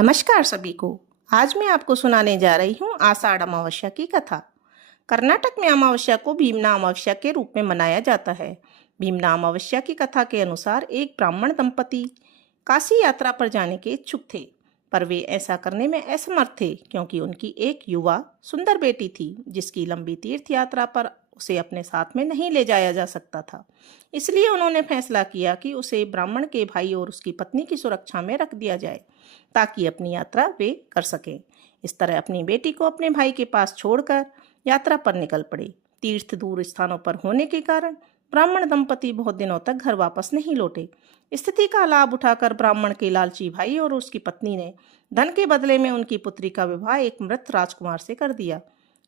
नमस्कार सभी को। आज मैं आपको सुनाने जा रही हूँ आषाढ़ अमावस्या की कथा। कर्नाटक में अमावस्या को भीमना अमावस्या के रूप में मनाया जाता है। भीमना अमावस्या की कथा के अनुसार एक ब्राह्मण दंपति काशी यात्रा पर जाने के इच्छुक थे, पर वे ऐसा करने में असमर्थ थे क्योंकि उनकी एक युवा सुंदर बेटी थी जिसकी लंबी तीर्थ यात्रा पर उसे अपने साथ में नहीं ले जाया जा सकता था। इसलिए उन्होंने फैसला किया कि उसे ब्राह्मण के भाई और उसकी पत्नी की सुरक्षा में रख दिया जाए ताकि अपनी यात्रा वे कर सकें। इस तरह अपनी बेटी को अपने भाई के पास छोड़कर यात्रा पर निकल पड़े। तीर्थ दूर स्थानों पर होने के कारण ब्राह्मण दंपति बहुत दिनों तक घर वापस नहीं लौटे। स्थिति का लाभ उठाकर ब्राह्मण के लालची भाई और उसकी पत्नी ने धन के बदले में उनकी पुत्री का विवाह एक मृत राजकुमार से कर दिया।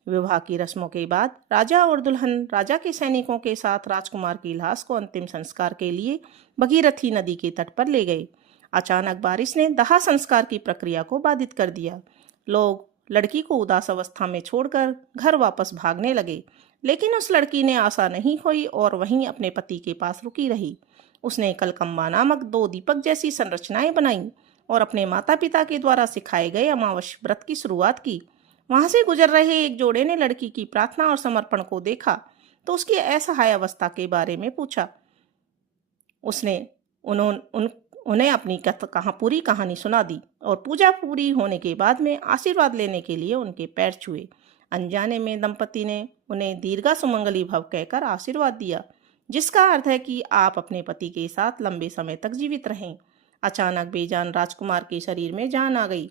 विवाह की रस्मों के बाद राजा और दुल्हन राजा के सैनिकों के साथ राजकुमार की लाश को अंतिम संस्कार के लिए भगीरथी नदी के तट पर ले गए। अचानक बारिश ने दाह संस्कार की प्रक्रिया को बाधित कर दिया। लोग लड़की को उदास अवस्था में छोड़कर घर वापस भागने लगे, लेकिन उस लड़की ने आशा नहीं खोई और वहीं अपने पति के पास रुकी रही। उसने कलकम्बा नामक 2 दीपक जैसी संरचनाएं बनाई और अपने माता पिता के द्वारा सिखाए गए अमावस्या व्रत की शुरुआत की। वहां से गुजर रहे एक जोड़े ने लड़की की प्रार्थना और समर्पण को देखा तो उसकी असहाय अवस्था के बारे में पूछा। उसने उन्हें अपनी पूरी कहानी सुना दी और पूजा पूरी होने के बाद में आशीर्वाद लेने के लिए उनके पैर छुए। अनजाने में दंपति ने उन्हें दीर्घा सुमंगली भव कहकर आशीर्वाद दिया, जिसका अर्थ है कि आप अपने पति के साथ लंबे समय तक जीवित रहें। अचानक बेजान राजकुमार के शरीर में जान आ गई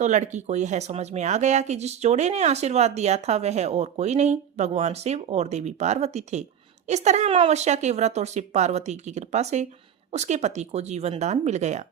तो लड़की को यह समझ में आ गया कि जिस जोड़े ने आशीर्वाद दिया था वह और कोई नहीं, भगवान शिव और देवी पार्वती थे। इस तरह अमावस्या के व्रत और शिव पार्वती की कृपा से उसके पति को जीवन दान मिल गया।